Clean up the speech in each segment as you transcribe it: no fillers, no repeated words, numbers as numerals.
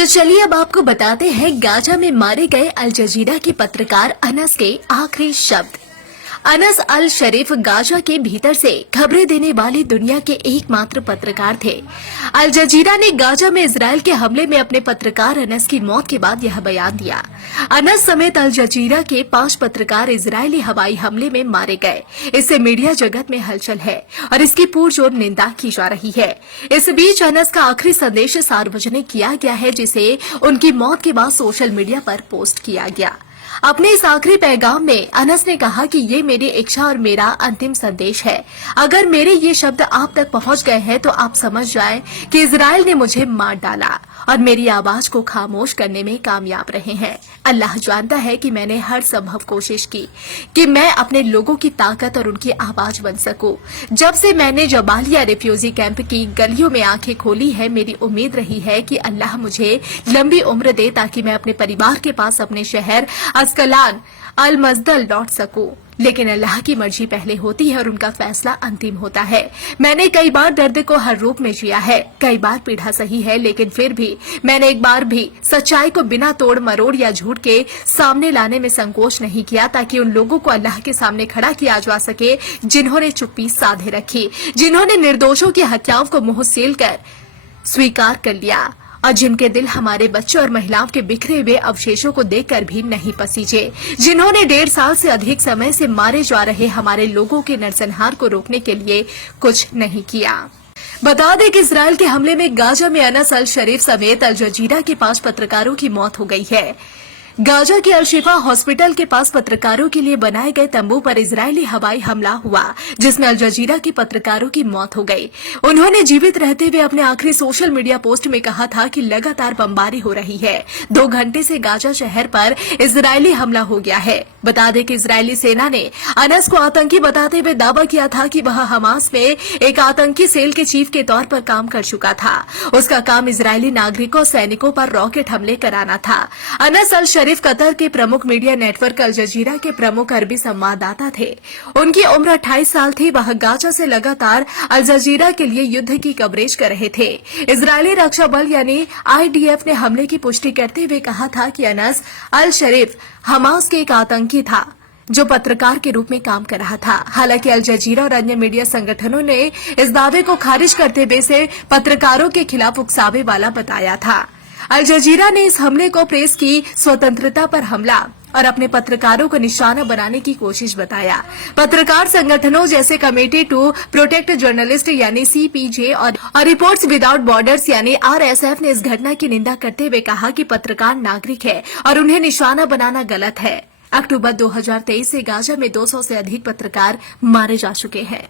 तो चलिए अब आपको बताते हैं गाजा में मारे गए अल जजीरा के पत्रकार अनस के आखिरी शब्द। अनस अल शरीफ गाजा के भीतर से खबरें देने वाले दुनिया के एकमात्र पत्रकार थे। अल जजीरा ने गाजा में इजरायल के हमले में अपने पत्रकार अनस की मौत के बाद यह बयान दिया। अनस समेत अल जजीरा के 5 पत्रकार इजरायली हवाई हमले में मारे गए। इससे मीडिया जगत में हलचल है और इसकी पुरजोर निंदा की जा रही है। इस बीच अनस का आखिरी संदेश सार्वजनिक किया गया है, जिसे उनकी मौत के बाद सोशल मीडिया पर पोस्ट किया गया। अपने इस आखिरी पैगाम में अनस ने कहा कि ये मेरी इच्छा और मेरा अंतिम संदेश है। अगर मेरे ये शब्द आप तक पहुंच गए हैं तो आप समझ जाएं कि इजराइल ने मुझे मार डाला और मेरी आवाज को खामोश करने में कामयाब रहे हैं। अल्लाह जानता है कि मैंने हर संभव कोशिश की कि मैं अपने लोगों की ताकत और उनकी आवाज बन सकूं। जब से मैंने जबालिया रिफ्यूजी कैंप की गलियों में आंखें खोली है, मेरी उम्मीद रही है कि अल्लाह मुझे लंबी उम्र दे ताकि मैं अपने परिवार के पास अपने शहर अस्कलान अल मजदल लौट सकूं। लेकिन अल्लाह की मर्जी पहले होती है और उनका फैसला अंतिम होता है। मैंने कई बार दर्द को हर रूप में जिया है, कई बार पीड़ा सही है, लेकिन फिर भी मैंने एक बार भी सच्चाई को बिना तोड़ मरोड़ या झूठ के सामने लाने में संकोच नहीं किया, ताकि उन लोगों को अल्लाह के सामने खड़ा किया जा सके जिन्होंने चुप्पी साधे रखी, जिन्होंने निर्दोषों की हत्याओं को मुंह सील कर स्वीकार कर लिया और जिनके दिल हमारे बच्चों और महिलाओं के बिखरे हुए अवशेषों को देखकर भी नहीं पसीजे, जिन्होंने 1.5 साल से अधिक समय से मारे जा रहे हमारे लोगों के नरसंहार को रोकने के लिए कुछ नहीं किया। बता दें कि इजरायल के हमले में गाजा में अनस अल शरीफ समेत अल जजीरा के 5 पत्रकारों की मौत हो गई है। गाजा के अल शिफा हॉस्पिटल के पास पत्रकारों के लिए बनाए गए तंबू पर इजरायली हवाई हमला हुआ, जिसमें अल जजीरा के पत्रकारों की मौत हो गई। उन्होंने जीवित रहते हुए अपने आखिरी सोशल मीडिया पोस्ट में कहा था कि लगातार बमबारी हो रही है। 2 घंटे से गाजा शहर पर इजरायली हमला हो गया है। बता दें कि इजरायली सेना ने अनस को आतंकी बताते हुए दावा किया था कि वह हमास में एक आतंकी सेल के चीफ के तौर पर काम कर चुका था। उसका काम इजरायली नागरिकों सैनिकों पर रॉकेट हमले कराना था। अनस अल शरीफ कतर के प्रमुख मीडिया नेटवर्क अल जजीरा के प्रमुख अरबी संवाददाता थे। उनकी उम्र 28 साल थी। वह गाजा से लगातार अल जजीरा के लिए युद्ध की कवरेज कर रहे थे। इजरायली रक्षा बल यानी IDF ने हमले की पुष्टि करते हुए कहा था कि अनस अल शरीफ हमास के एक आतंकी था जो पत्रकार के रूप में काम कर रहा था। हालांकि अल जजीरा और अन्य मीडिया संगठनों ने इस दावे को खारिज करते हुए इसे पत्रकारों के खिलाफ उकसावे वाला बताया था। अल जजीरा ने इस हमले को प्रेस की स्वतंत्रता पर हमला और अपने पत्रकारों को निशाना बनाने की कोशिश बताया। पत्रकार संगठनों जैसे कमेटी टू प्रोटेक्ट जर्नलिस्ट यानी CPJ और रिपोर्ट्स विदाउट बॉर्डर्स यानी RSF ने इस घटना की निंदा करते हुए कहा कि पत्रकार नागरिक है और उन्हें निशाना बनाना गलत है। अक्टूबर 2023 से गाजा में 200 से अधिक पत्रकार मारे जा चुके हैं।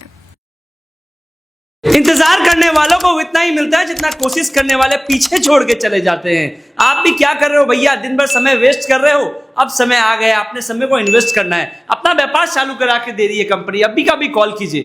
इंतजार करने वालों को इतना ही मिलता है जितना कोशिश करने वाले पीछे छोड़ के चले जाते हैं। आप भी क्या कर रहे हो भैया? दिन भर समय वेस्ट कर रहे हो। अब समय आ गया, अपने समय को इन्वेस्ट करना है। अपना व्यापार चालू करा के दे रही है कंपनी। अभी का भी कॉल कीजिए।